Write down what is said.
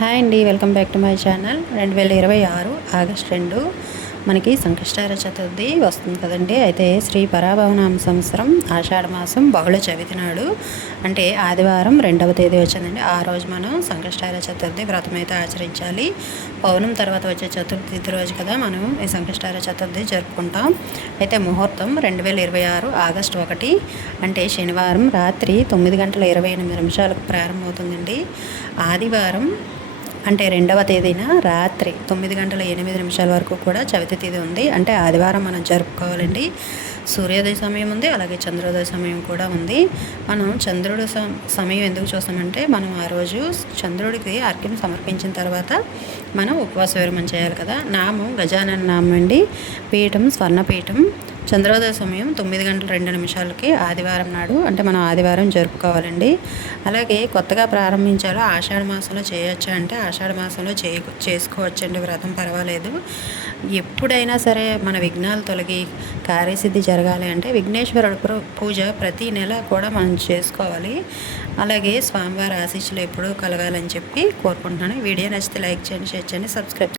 Hi అండి, welcome back to my channel. 2026 August 2 మనకి సంకష్టార చతుర్థి వస్తుంది కదండి. అయితే శ్రీ పరాభవనామ సంవత్సరం ఆషాఢ మాసం బహుళ చవితి నాడు అంటే ఆదివారం 2వ తేదీ వచ్చిందండి. ఆ రోజు మనం సంకష్టార చతుర్థి వ్రతం అయితే ఆచరించాలి. పౌర్ణం తర్వాత వచ్చే చతుర్థి రోజు కదా మనం ఈ సంకష్టార చతుర్థి జరుపుకుంటాం. అయితే ముహూర్తం 2026 ఆగస్టు 1 అంటే శనివారం రాత్రి 9:28 ప్రారంభమవుతుందండి. ఆదివారం అంటే 2వ తేదీన రాత్రి 9:08 వరకు కూడా చవితి తిథి ఉంది. అంటే ఆదివారం మనం జరుపుకోవాలండి. సూర్యోదయ సమయం ఉంది, అలాగే చంద్రోదయ సమయం కూడా ఉంది. మనం చంద్రుడు సమయం ఎందుకు చూస్తామంటే మనం ఆ రోజు చంద్రుడికి అర్ఘ్యం సమర్పించిన తర్వాత మనం ఉపవాస విరమణ చేయాలి కదా. నామం గజానన నామం అండి. పీఠం స్వర్ణపీఠం. చంద్రోదయ సమయం 9:02 ఆదివారం నాడు అంటే మనం ఆదివారం జరుపుకోవాలండి. అలాగే కొత్తగా ప్రారంభించాలో ఆషాఢ మాసంలో చేయొచ్చా అంటే ఆషాఢ మాసంలో చేసుకోవచ్చండి. వ్రతం పర్వాలేదు. ఎప్పుడైనా సరే మన విఘ్నాలు తొలగి కార్యసిద్ధి జరగాలి అంటే విఘ్నేశ్వరుడు పూజ ప్రతి నెల కూడా మనం చేసుకోవాలి. అలాగే స్వామివారి ఆశీస్సులు ఎప్పుడూ కలగాలని చెప్పి కోరుకుంటున్నాను. వీడియో నచ్చితే లైక్ చేయండి, షేర్ చేయండి, సబ్స్క్రైబ్